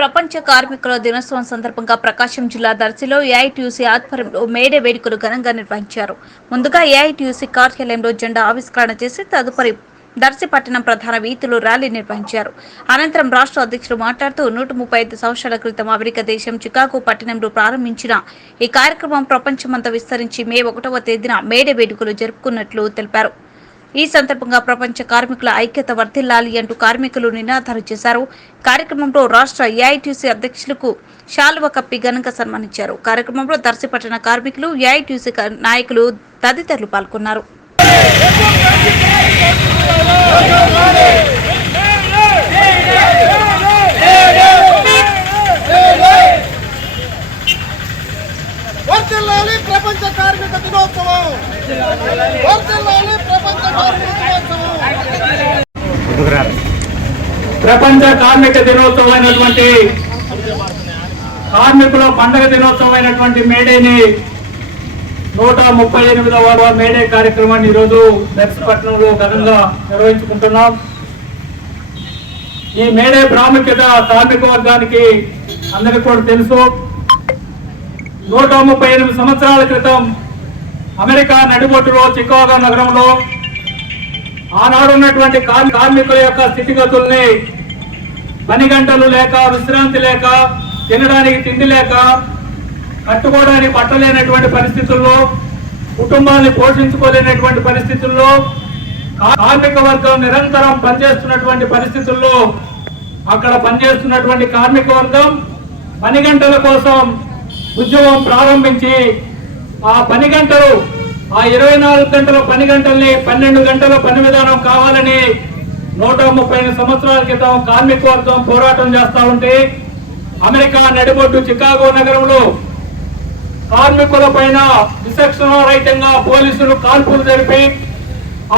ప్రపంచ కార్మికుల దినోత్సవం సందర్భంగా ప్రకాశం జిల్లా దర్శిలో ఏఐటీయూసీ ఆధ్వర్యంలో మేడే వేడుకలు ఘనంగా నిర్వహించారు. ముందుగా ఏఐటీయూసీ కార్యాలయంలో జెండా ఆవిష్కరణ చేసి తదుపరి దర్శి పట్టణం ప్రధాన వీధిలో ర్యాలీ నిర్వహించారు. అనంతరం రాష్ట్ర అధ్యక్షులు మాట్లాడుతూ 135 సంవత్సరాల క్రితం అమెరికా దేశం చికాగో పట్టణంలో ప్రారంభించిన ఈ కార్యక్రమం ప్రపంచమంతా విస్తరించి మే 1వ తేదీన మేడే వేడుకలు జరుపుకున్నట్లు తెలిపారు. ఈ సందర్భంగా ప్రపంచ కార్మికుల ఐక్యత వర్ధిల్లాలి అంటూ కార్మికులు నినాదాలు చేశారు. కార్యక్రమంలో రాష్ట్ర ఏఐటీయూసీ అధ్యక్షులకు శాలువ కప్పి ఘనంగా సన్మానించారు. కార్యక్రమంలో దర్శి పట్టణ కార్మికులు, ఏఐటీయూసీ నాయకులు తదితరులు పాల్గొన్నారు. ప్రపంచ కార్మిక దినోత్సవం, ప్రపంచ కార్మిక దినోత్సవం అయినటువంటి కార్మికుల పండుగ దినోత్సవం అయినటువంటి మేడేని 138వ మేడే కార్యక్రమాన్ని ఈరోజు దర్శపట్నంలో ఘనంగా నిర్వహించుకుంటున్నాం. ఈ మేడే ప్రాముఖ్యత కార్మిక వర్గానికి అందరికీ కూడా తెలుసు. 138 సంవత్సరాల క్రితం అమెరికా నడిబొట్టులో చికాగో నగరంలో ఆనాడు ఉన్నటువంటి కార్మికుల యొక్క స్థితిగతుల్ని పని గంటలు లేక, విశ్రాంతి లేక, తినడానికి తిండి లేక, కట్టుకోవడానికి బట్టలేనటువంటి పరిస్థితుల్లో, కుటుంబాన్ని పోషించుకోలేనటువంటి పరిస్థితుల్లో, కార్మిక వర్గం నిరంతరం పనిచేస్తున్నటువంటి పరిస్థితుల్లో అక్కడ పనిచేస్తున్నటువంటి కార్మిక వర్గం పని గంటల కోసం ఉద్యోగం ప్రారంభించి ఆ పని గంటలు, ఆ 24 గంటల పని గంటల్ని 12 గంటల పని విధానం కావాలని 135 సంవత్సరాల క్రితం కార్మిక వర్గం పోరాటం చేస్తా ఉంటే అమెరికా నడిబొడ్డు చికాగో నగరంలో కార్మికుల పైన విచక్షణారహితంగా పోలీసులు కాల్పులు జరిపి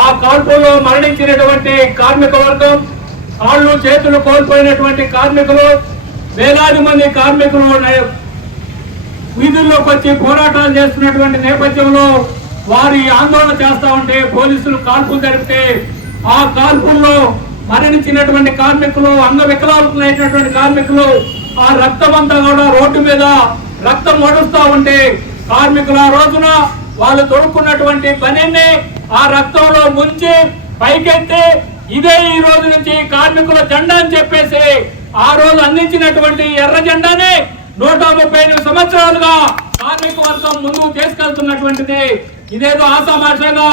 ఆ కాల్పుల్లో మరణించినటువంటి కార్మిక వర్గం, కాళ్ళు చేతులు కోల్పోయినటువంటి కార్మికులు, వేలాది మంది కార్మికులు వీధుల్లోకి వచ్చి పోరాటాలు చేస్తున్నటువంటి నేపథ్యంలో వారి ఆందోళన చేస్తా ఉంటే పోలీసులు కాల్పులు జరిపితే ఆ కాల్పుల్లో మరణించినటువంటి కార్మికులు, అంగవికలాంగులైనటువంటి కార్మికులు ఆ రక్తం అంతా కూడా రోడ్డు మీద రక్తం ఓడుస్తా ఉంటే కార్మికులు ఆ రోజున వాళ్ళు తొడుక్కున్నటువంటి పనిని ఆ రక్తంలో ముంచి పైకెత్తి ఇదే ఈ రోజు నుంచి కార్మికుల జెండా అని చెప్పేసి ఆ రోజు అందించినటువంటి ఎర్ర జెండానే 138 సంవత్సరాలుగా కార్మిక వర్గం ముందుకు తీసుకెళ్తున్నటువంటిది. ఇదేదో ఆసామాషగా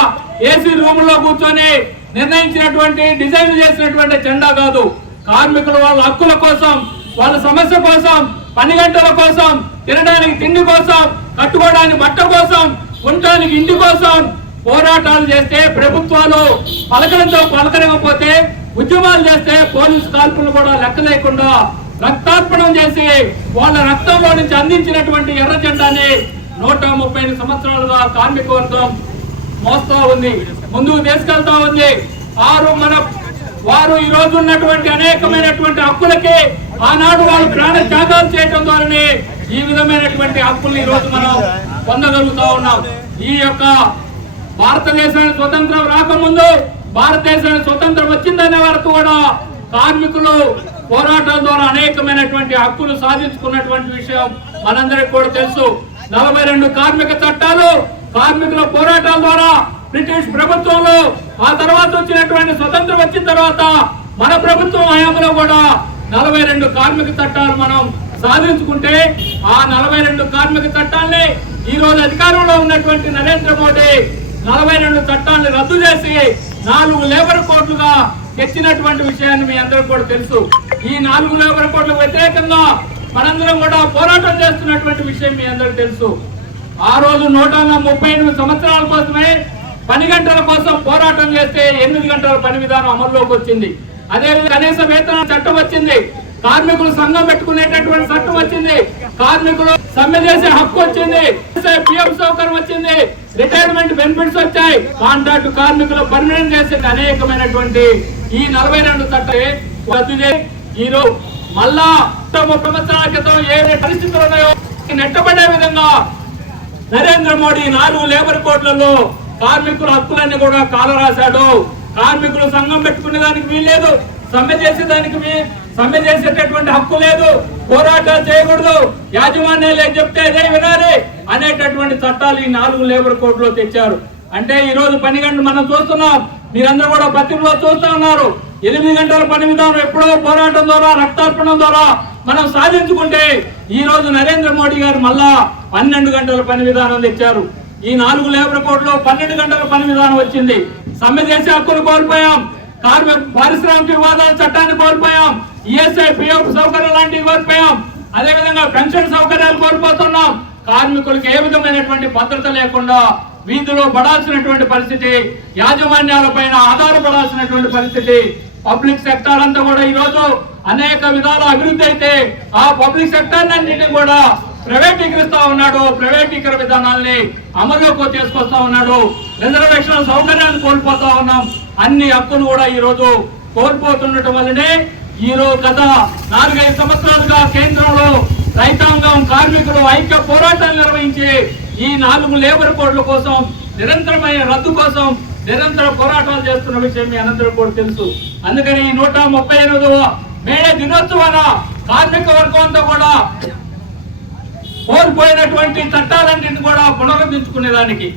ఏసీ రూమ్ లో కూర్చొని నిర్ణయించినటువంటి డిజైన్ చేసినటువంటి జెండా కాదు. కార్మికులు వాళ్ళ హక్కుల కోసం, వాళ్ళ సమస్య కోసం, పని గంటల కోసం, తినడానికి తిండి కోసం, కట్టుకోవడానికి బట్ట కోసం, ఉండటానికి ఇంటి కోసం పోరాటాలు చేస్తే ప్రభుత్వాలు పలకడంతో పలకరకపోతే, ఉద్యమాలు చేస్తే పోలీసు కాల్పులు కూడా లెక్క లేకుండా రక్తార్పణం చేసి వాళ్ళ రక్తంలో నుంచి అందించినటువంటి ఎర్ర జెండాని 135 సంవత్సరాలుగా కార్మిక వర్గం మోస్తా ఉంది, ముందుకు తీసుకెళ్తా ఉంది. వారు ఈ రోజు ఉన్నటువంటి అనేకమైనటువంటి హక్కులకి ఆనాడు వాళ్ళు ప్రాణ త్యాగాలు చేయడం ద్వారానే ఈ విధమైనటువంటి హక్కుల్ని ఈ రోజు మనం పొందగలుగుతా ఉన్నాం. ఈ యొక్క భారతదేశానికి స్వతంత్రం రాకముందు, భారతదేశానికి స్వతంత్రం వచ్చిందనే వరకు కూడా కార్మికులు పోరాటాల ద్వారా అనేకమైనటువంటి హక్కులు సాధించుకున్నటువంటి విషయం మనందరికీ కూడా తెలుసు. 42 కార్మిక చట్టాలు కార్మికుల పోరాటాల ద్వారా బ్రిటిష్ ప్రభుత్వంలో, ఆ తర్వాత వచ్చినటువంటి స్వతంత్రం వచ్చిన తర్వాత మన ప్రభుత్వం హయాంలో కూడా 42 కార్మిక చట్టాలు మనం సాధించుకుంటే ఆ 42 కార్మిక చట్టాలని ఈ రోజు అధికారంలో ఉన్నటువంటి నరేంద్ర మోడీ 42 చట్టాలను రద్దు చేసి 4 లేబర్ కోడ్లుగా తెచ్చినటువంటి విషయాన్ని మీ అందరూ కూడా తెలుసు. ఈ 4 లేబర్ కోడ్లకు వ్యతిరేకంగా మనందరం కూడా పోరాటం చేస్తున్నటువంటి విషయం మీ అందరూ తెలుసు. ఆ రోజు 138 సంవత్సరాల కోసమే పని గంటల కోసం పోరాటం చేస్తే 8 గంటల పని విధానం అమల్లోకి వచ్చింది. అదేవిధంగా కనీస వేతన చట్టం వచ్చింది, కార్మికులు సంఘం పెట్టుకునేటటువంటి చట్టం వచ్చింది, కార్మికులు సమ్మె చేసే హక్కు వచ్చింది, పిఎఫ్ సౌకర్యం వచ్చింది, రిటైర్మెంట్ బెనిఫిట్స్ వచ్చాయి, కాంట్రాక్ట్ కార్మికులు పర్మనెంట్ చేసే అనేకమైనటువంటి ఈ 42 చట్టాలు రద్దు చేసి ఈరోజు మళ్ళా 30 సంవత్సరాల క్రితం ఏ పరిస్థితులు ఉన్నాయో నెట్టబడే విధంగా నరేంద్ర మోడీ 4 లేబర్ కోడ్లలో కార్మికుల హక్కులన్నీ కూడా కాలరాశాడు. కార్మికులు సంఘం పెట్టుకునే దానికి వీల్లేదు, సమ్మె చేసేదానికి సమ్మె చేసేటటువంటి హక్కు లేదు, పోరాటాలు చేయకూడదు, యాజమాన్యాలు ఏం చెప్తే అదే వినాలి అనేటటువంటి చట్టాలు ఈ 4 లేబర్ కోడ్లో తెచ్చారు. అంటే ఈ రోజు పని గంటలు మనం చూస్తున్నాం, మీరందరూ కూడా పత్రికలో చూస్తూ ఉన్నారు. 8 గంటల పని విధానం ఎప్పుడో పోరాటం ద్వారా, రక్తార్పణం ద్వారా మనం సాధించుకుంటే ఈ రోజు నరేంద్ర మోడీ గారు మళ్ళా 12 గంటల పని విధానం తెచ్చారు. ఈ 4 లేబర్ కోడ్లో 12 గంటల పని విధానం వచ్చింది. సమ్మె చేసే హక్కును కోల్పోయాం, పారిశ్రామిక వివాదాల చట్టాన్ని కోల్పోయాం, ఈఎస్ఐ పిఎఫ్ సౌకర్యం లాంటివి కోల్పోయాం, అదేవిధంగా పెన్షన్ సౌకర్యాలు కోల్పోతున్నాం. కార్మికులకు ఏ విధమైనటువంటి భద్రత లేకుండా వీధిలో పడాల్సినటువంటి పరిస్థితి, యాజమాన్యాల పైన ఆధారపడాల్సినటువంటి పరిస్థితి. పబ్లిక్ సెక్టార్ అంతా కూడా ఈ రోజు అనేక విధాల అభివృద్ధి అయితే ఆ పబ్లిక్ సెక్టార్ అన్నింటినీ కూడా ప్రైవేటీకరిస్తా ఉన్నాడు, ప్రైవేటీకరణ విధానాల్ని అమలులోకి తీసుకొస్తా ఉన్నాడు, రిజర్వేషన్ సౌకర్యాన్ని కోల్పోతా ఉన్నాం. అన్ని హక్కులు కూడా ఈ రోజు కోల్పోతుండటం వల్లనే ఈ రోజు గత 4-5 సంవత్సరాలుగా కేంద్రంలో రైతాంగం, కార్మికులు ఐక్య పోరాటాలు నిర్వహించి ఈ 4 లేబర్ కోడ్ల కోసం, నిరంతరమైన రద్దు కోసం నిరంతర పోరాటాలు చేస్తున్న విషయం మీ అందరూ కూడా తెలుసు. అందుకని 138వ మేడే దినోత్సవాన కార్మిక వర్గం అంతా కూడా కోల్పోయినటువంటి చట్టాలన్నింటినీ కూడా పునరుద్ధరించుకునేదానికి,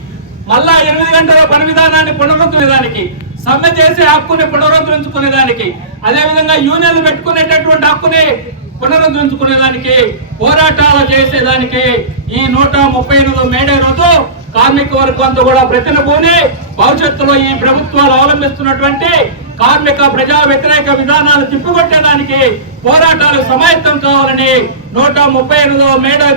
మళ్ళా 8 గంటల పని విధానాన్ని పునరుద్ధరించేదానికి, సమ్మె చేసే హక్కుని పునరుద్ధరించుకునేదానికి, అదేవిధంగా యూనియన్లు పెట్టుకునేటటువంటి హక్కుని పునరుద్ధరించుకునేదానికి, పోరాటాలు చేసేదానికి ఈ 138వ మేడే రోజు కార్మిక వర్గం అంతా కూడా ప్రతినబూని భవిష్యత్తులో ఈ ప్రభుత్వాలు అవలంబిస్తున్నటువంటి కార్మిక ప్రజా వ్యతిరేక విధానాలు తిప్పికొట్టేదానికి పోరాటాలు సమాయత్తం కావాలని 138వ మేడే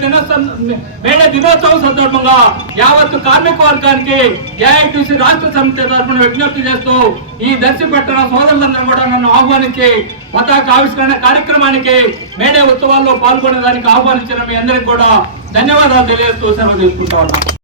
దినోత్సవం సందర్భంగా యావత్తు కార్మిక వర్గానికి ఏఐటీసీ రాష్ట్ర సమితి తరఫున విజ్ఞప్తి చేస్తూ ఈ దర్శిపట్టణ సోదరులందరూ కూడా నన్ను ఆహ్వానించి పతాక ఆవిష్కరణ కార్యక్రమానికి మేడే ఉత్సవాల్లో పాల్గొనేదానికి ఆహ్వానించిన మీ అందరికి కూడా ధన్యవాదాలు తెలియజేస్తూ సెలవు తీసుకుంటా ఉన్నాం.